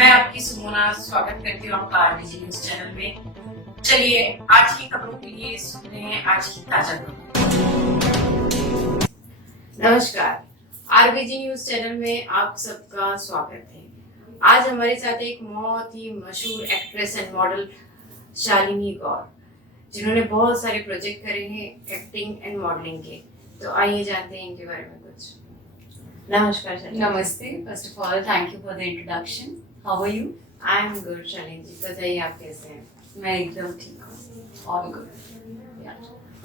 मैं आपकी सुमोना स्वागत करती हूँ आपका आरबीजी न्यूज चैनल में। चलिए आज की खबरों के लिए सुनते हैं आज की ताजा खबरें। नमस्कार, आरबीजी न्यूज चैनल में आप सबका स्वागत है। आज हमारे साथ एक बहुत ही मशहूर एक्ट्रेस एंड मॉडल शालिनी गौर, जिन्होंने बहुत सारे प्रोजेक्ट करे हैं एक्टिंग एंड मॉडलिंग के। तो आइए जानते हैं इनके बारे में कुछ। नमस्कार शालिनी। नमस्ते। First of all thank you for the introduction. How are you? I am good Shalini ji, बताइए आप कैसे हैं? मैं एकदम ठीक हूँ। All good.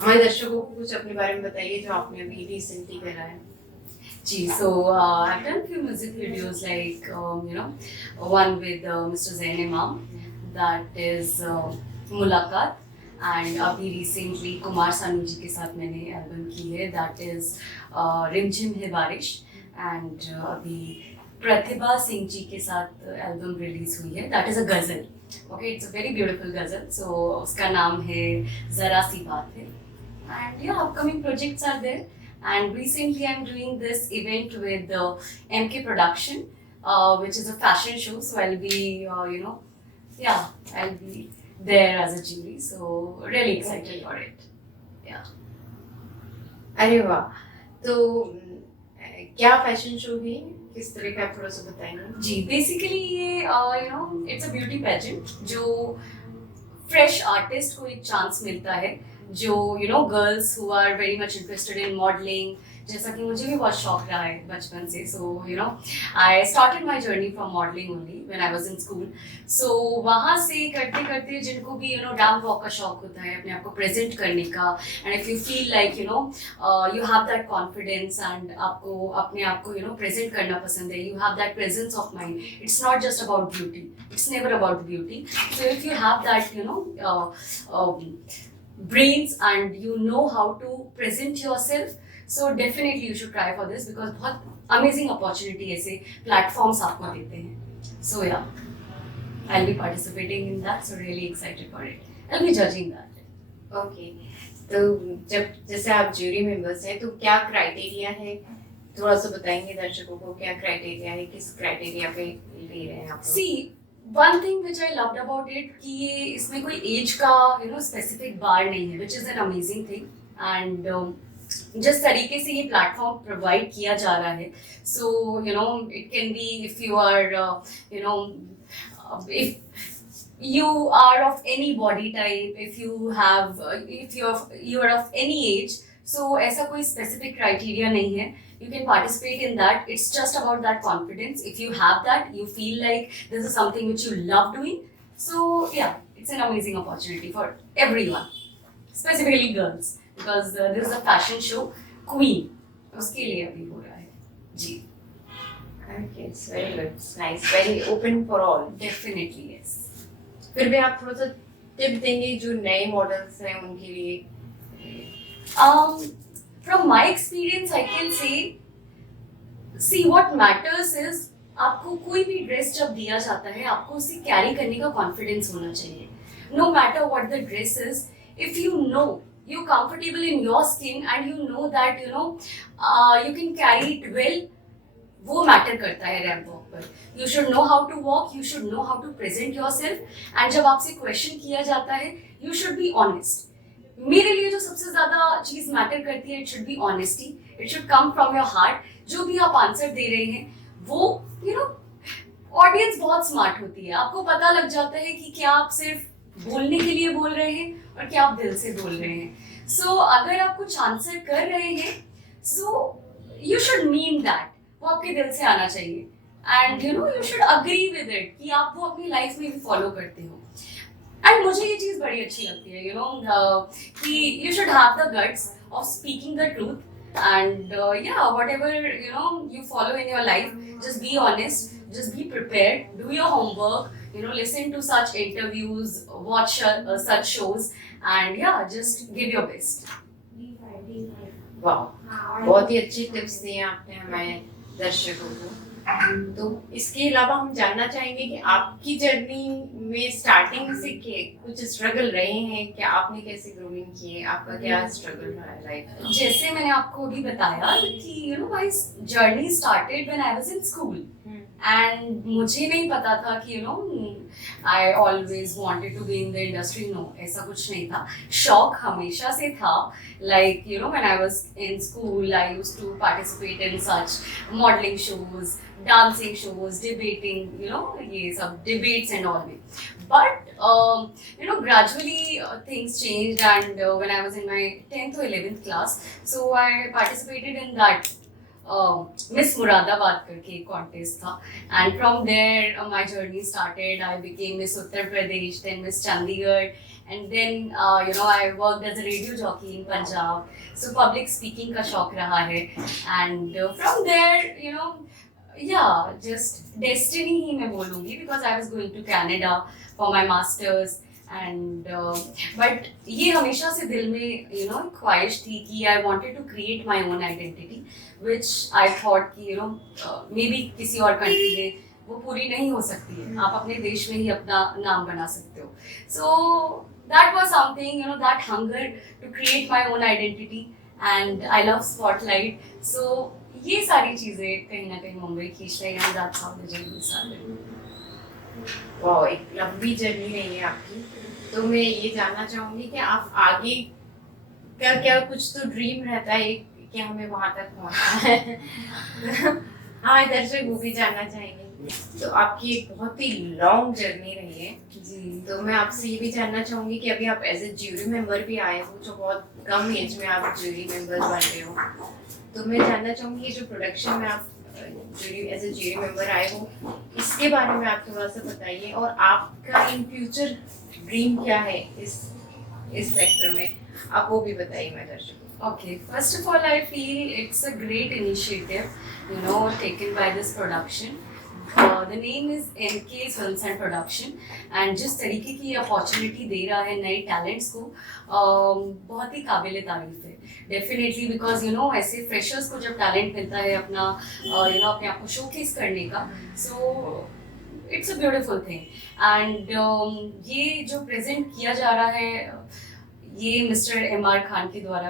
हमारे दर्शकों को कुछ अपने बारे में बताइए जो आपने अभी रिसेंटली करा है। जी, so I've done few music videos like one with Mr. Zain Imam, that is मुलाकात, and अभी रिसेंटली कुमार सानू जी के साथ मैंने एल्बम की है, that is रिमझिम है बारिश, and अभी प्रतिभा सिंह जी के साथ एल्बम रिलीज हुई है, that is a गजल। Okay, it's a very beautiful गजल, so उसका नाम है जरा सी बात है, and yeah, upcoming projects are there. And recently I'm doing this event with MK Production, which is a fashion show. So I'll be, I'll be there as a jury. So really excited for it. Yeah. अरे वाह, तो क्या fashion show है, किस तरह का, थोड़ा सा बताएंगे? जी, बेसिकली ये इट्स अ ब्यूटी पेजेंट जो फ्रेश आर्टिस्ट को एक चांस मिलता है, जो girls who are very much interested in modelling, जैसा कि मुझे भी बहुत शौक रहा है बचपन से। So I started my journey from modelling only when I was in school. So वहाँ से करते करते जिनको भी डांस वॉक का शौक होता है, अपने आप को प्रेजेंट करने का, and if you feel like you have that confidence and आपको अपने आप को प्रेजेंट करना पसंद है, you have that presence of mind, it's not just about beauty, it's never about beauty. So if you have that brains and you know how to present yourself, so definitely you should try for this because बहुत amazing opportunity ऐसे platforms आपको देते हैं। So yeah, I'll be participating in that, so really excited for it. I'll be judging that. Okay, तो जब जैसे आप jury members हैं तो क्या क्राइटेरिया है, थोड़ा सा बताएंगे दर्शकों को, क्या क्राइटेरिया है, किस क्राइटेरिया पे ले रहे हैं आप? See, one thing which I loved about it कि ये इसमें कोई एज का स्पेसिफिक बार नहीं है, which is an amazing thing, and जिस तरीके से ये प्लेटफॉर्म प्रोवाइड किया जा रहा है, so it can be if you are if you are of any body type, if you have if you are of any age, so ऐसा कोई specific criteria नहीं है, you can participate in that. It's just about that confidence. If you have that, you feel like this is something which you love doing, so yeah, it's an amazing opportunity for everyone, specifically girls, because this is a fashion show, Queen, उसके लिए अभी हो रहा है जी। Okay, it's very good, it's nice, very open for all. Definitely yes. फिर भी आप थोड़ा सा टिप देंगे जो नए मॉडल्स हैं उनके लिए? From my experience, I can say, see what matters is आपको कोई भी ड्रेस जब दिया जाता है, आपको उसे कैरी करने का कॉन्फिडेंस होना चाहिए। No matter what the dress is, if you know you're comfortable in your skin and you know that you can carry it well, वो मैटर करता है रैंप वॉक पर। You should know how to walk, you should know how to present yourself, and जब आपसे question किया जाता है, you should be honest. मेरे लिए जो सबसे ज्यादा चीज मैटर करती है, it should be honesty, it should come from your heart. जो भी आप आंसर दे रहे हैं वो ऑडियंस बहुत स्मार्ट होती है, आपको पता लग जाता है कि क्या आप सिर्फ बोलने के लिए बोल रहे हैं और क्या आप दिल से बोल रहे हैं। सो अगर आप कुछ आंसर कर रहे हैं, so you should mean that, वो आपके दिल से आना चाहिए, and you should agree with it कि आप वो अपनी लाइफ में भी फॉलो करते हो। एंड मुझे ये चीज बड़ी अच्छी लगती है कि you should have the guts of speaking the truth, and whatever you follow in your life, just be honest, just be prepared, do your homework, listen to such interviews, watch such shows, and just give your best. वाह, बहुत ही अच्छी tips दी हैं आपने हमारे दर्शकों को। तो इसके अलावा हम जानना चाहेंगे कि आपकी जर्नी में स्टार्टिंग से कुछ स्ट्रगल रहे हैं क्या, आपने कैसे ग्रूमिंग की है, आपका क्या स्ट्रगल रहा है लाइफ में? जैसे मैंने आपको अभी बताया कि my journey started when I was in school, and मुझे नहीं पता था कि I always wanted to be in the industry. No, ऐसा कुछ नहीं था. शौक हमेशा से था. Like when I was in school I used to participate in such modelling shows, dancing shows, debating, ये सब debates and all में. But gradually things changed, and when I was in my 10th or 11th class, so I participated in that Miss Muradabad करके contest था, and from there my journey started. I became Miss Uttar Pradesh, then Miss Chandigarh, and then I worked as a radio jockey in Punjab. So public speaking का शौक रहा है, and from there yeah, just destiny ही मैं बोलूँगी, because I was going to Canada for my masters, and but ये हमेशा से दिल में ख्वाहिश थी कि I wanted to create my own identity, which I thought कि maybe किसी और country में वो पूरी नहीं हो सकती है. आप अपने देश में ही अपना नाम बना सकते हो. So that was something, that hunger to create my own identity, and I love spotlight. So ये सारी चीजें कहीं ना कहीं मुंबई खींच रही हैं. That's how the journey started. वाह, एक लंबी जर्नी रही है आपकी. तो मैं ये जानना चाहूंगी कि आप आगे क्या कुछ तो ड्रीम रहता है कि हमें वहां तक पहुंचना है. हाँ, दर्शक वो भी जानना चाहेंगे. तो आपकी एक बहुत ही लॉन्ग जर्नी रही है जी. तो मैं आपसे ये भी जानना चाहूंगी कि अभी आप एज ए ज्यूरी मेंबर भी आए हो, जो बहुत कम एज में आप ज्यूरी मेंबर बन रहे हो. तो मैं जानना चाहूंगी जो प्रोडक्शन में आप एज ए ज्यूरी मेंबर आए हो, इसके बारे में आप थोड़ा सा बताइए, और आपका इन फ्यूचर ड्रीम क्या है इस सेक्टर में, आप वो भी बताइए मैं दर्शकों. Okay, first of all, I feel it's a great initiative, taken by this production. The name is NK Films and Production, and जिस तरीके की अपॉर्चुनिटी दे रहा है नए टैलेंट्स को, बहुत ही काबिल तारीफ है. डेफिनेटली बिकॉज ऐसे फ्रेशर्स को जब टैलेंट मिलता है अपना अपने आप को शोकेस करने का, so it's a beautiful thing. And ये जो प्रेजेंट किया जा रहा है, ये मिस्टर MR खान के द्वारा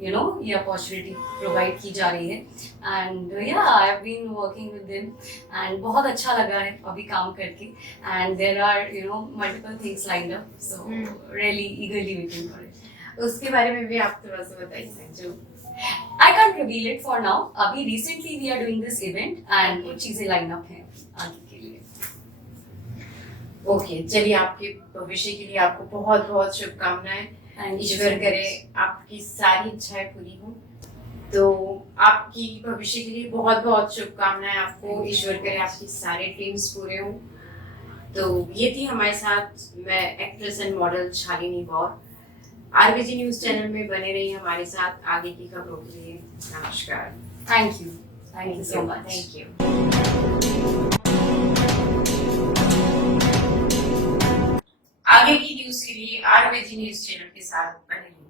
ये अपॉर्चुनिटी प्रोवाइड की जा रही है. And I have been working with them, and बहुत अच्छा लगा है अभी काम करके. And there are multiple things lined up, so really eagerly waiting for it. उसके बारे में भी आप थोड़ा सा बताइए. जो I can't reveal it for now. अभी recently we are doing this event, and कुछ चीजें लाइन अप हैं आगे के लिए. ओके, चलिए आपके भविष्य के लिए आपको बहुत बहुत शुभकामनाएं. ईश्वर करे आपकी सारी इच्छाएं पूरी हो. तो आपकी भविष्य के लिए बहुत बहुत शुभकामनाएं आपको. ईश्वर करे आपकी सारे ड्रीम्स पूरे हों. तो ये थी हमारे साथ मैं actress and model Shalini Gaur. RBG news channel में बने रहिए हमारे साथ आगे की खबरों के लिए. नमस्कार. Thank you so much. Thank you. आगे की न्यूज के लिए RBG न्यूज चैनल के साथ बने रहिए.